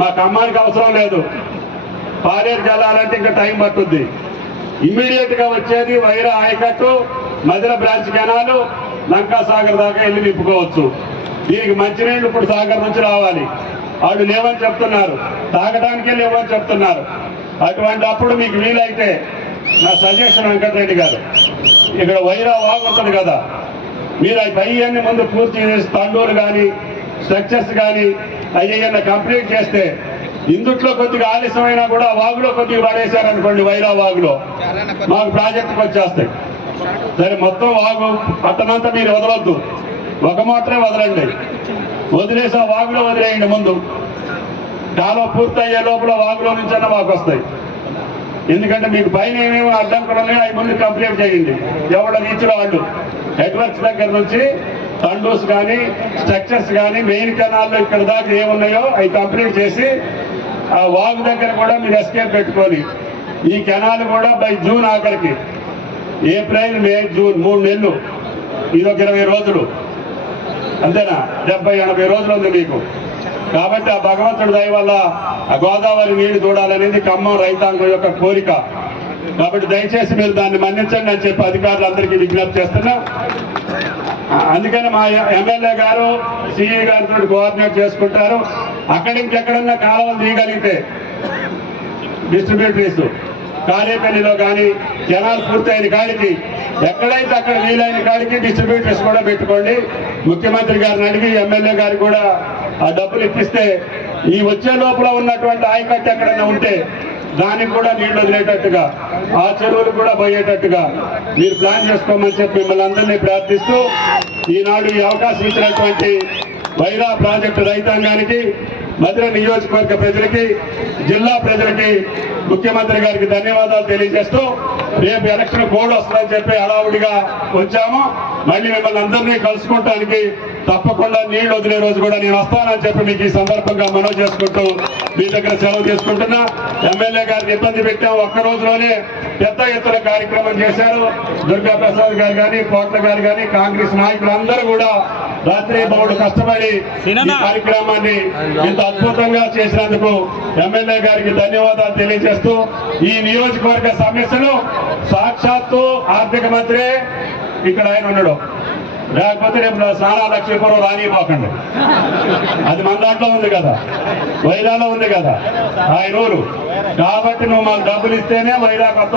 నాకు అమ్మానికి అవసరం లేదు. పారేరు వెళ్ళాలంటే ఇంకా టైం పట్టుద్ది. ఇమ్మీడియట్గా వచ్చేది వైరా ఆయకట్టు మధిర బ్రాంచ్ కెనాలు లంకా సాగర్ దాకా వెళ్ళి నింపుకోవచ్చు. దీనికి మంచినీళ్ళు ఇప్పుడు సాగర్ నుంచి రావాలి. వాళ్ళు లేవని చెప్తున్నారు. తాగడానికి లేవని చెప్తున్నారు. అటువంటి అప్పుడు మీకు వీలైతే నా సజెషన్ వెంకటరెడ్డి గారు. ఇక్కడ వైరా వాగుతుంది కదా. మీరు ఆ పై అన్ని ముందు పూర్తి చేసి తండూరు కానీ స్ట్రక్చర్స్ కానీ అయ్యన్న కంప్లీట్ చేస్తే ఇందుట్లో కొద్దిగా ఆలస్యమైనా కూడా వాగులో కొద్దిగా పడేశారనుకోండి వైరా వాగులో. మాకు ప్రాజెక్టుకు వచ్చేస్తాయి. సరే మొత్తం వాగు పట్టణంతా మీరు వదలొద్దు. ఒక మాత్రమే వదలండి. వదిలేసి ఆ వాగులో వదిలేయండి ముందు. కాలువ పూర్తయ్యే లోపల వాగులో నుంచైనా మాకు వస్తాయి. ఎందుకంటే మీకు పైన ఏమేమి అడ్డంకులు ఉన్నాయో అవి ముందు కంప్లీట్ చేయండి. ఎవడ రీచ్లో వాళ్ళు నెట్వర్క్స్ దగ్గర నుంచి తండూస్ కానీ స్ట్రక్చర్స్ కానీ మెయిన్ కెనాల్లో ఇక్కడ దాకా ఏమున్నాయో అవి కంప్లీట్ చేసి ఆ వాగు దగ్గర కూడా మీరు ఎస్కేప్ పెట్టుకొని ఈ కెనాల్ కూడా బై జూన్ ఆఖరికి. ఏప్రిల్ మే జూన్ మూడు నెలలు. ఇది ఒక ఇరవై రోజులు. అంతేనా? డెబ్బై ఎనభై రోజులు ఉంది మీకు. కాబట్టి ఆ భగవంతుడి దయ వల్ల ఆ గోదావరి నీళ్ళు చూడాలనేది ఖమ్మం రైతాంగం యొక్క కోరిక. కాబట్టి దయచేసి మీరు దాన్ని మన్నించండి అని చెప్పి అధికారులందరికీ విజ్ఞప్తి చేస్తున్నా. అందుకని మా ఎమ్మెల్యే గారు సిఈ గారితో కోఆర్డినేట్ చేసుకుంటారు. అక్కడి నుంచి ఎక్కడన్నా కాలువలు తీయగలిగితే డిస్ట్రిబ్యూటరీస్ కాలేపల్లిలో కానీ జనాలు పూర్తయిన కాడికి ఎక్కడైతే అక్కడ వీలైన కాడికి డిస్ట్రిబ్యూటర్స్ కూడా పెట్టుకోండి. ముఖ్యమంత్రి గారిని అడిగి ఎమ్మెల్యే గారు కూడా ఆ డబ్బులు ఇప్పిస్తే ఈ వచ్చే లోపల ఉన్నటువంటి ఆయకట్టు ఎక్కడైనా ఉంటే దానికి కూడా నీళ్ళు వదిలేటట్టుగా ఆ చెరువులు కూడా పోయేటట్టుగా మీరు ప్లాన్ చేసుకోమని చెప్పి మిమ్మల్ని అందరినీ ప్రార్థిస్తూ ఈనాడు ఈ అవకాశం ఇచ్చినటువంటి వైరా ప్రాజెక్టు రైతాంగానికి మధుర నియోజకవర్గ ప్రజలకి జిల్లా ప్రజలకి ముఖ్యమంత్రి గారికి ధన్యవాదాలు తెలియజేస్తూ రేపు ఎలక్షన్ కోడ్ వస్తుందని చెప్పి హడావుడిగా వచ్చాము. మళ్ళీ మిమ్మల్ని అందరినీ కలుసుకుంటానికి తప్పకుండా నీళ్ళు వదిలే రోజు కూడా నేను వస్తానని చెప్పి మీకు ఈ సందర్భంగా మనవి చేసుకుంటూ మీ దగ్గర సెలవు తీసుకుంటున్నా. ఎమ్మెల్యే గారిని ఇబ్బంది పెట్టాం. ఒక్క రోజులోనే పెద్ద ఎత్తున కార్యక్రమం చేశారు. దుర్గా ప్రసాద్ గారు కానీ కోట్ల గారు కానీ కాంగ్రెస్ నాయకులు అందరూ కూడా రాత్రి బౌడు కష్టపడి ఈ కార్యక్రమాన్ని ఇంత అద్భుతంగా చేసినందుకు ఎమ్మెల్యే గారికి ధన్యవాదాలు తెలియజేస్తూ ఈ నియోజకవర్గ సమస్యలు సాక్షాత్తు ఆర్థిక మంత్రి ఇక్కడ ఆయన ఉన్నాడు. లేకపోతే రేపు నా స్నానా లక్ష్మీపురం రానిపోకండి అది మన దాంట్లో ఉంది కదా. వైరాలో ఉంది కదా. ఆయన ఊరు. కాబట్టి నువ్వు మాకు డబ్బులు ఇస్తేనే వైరా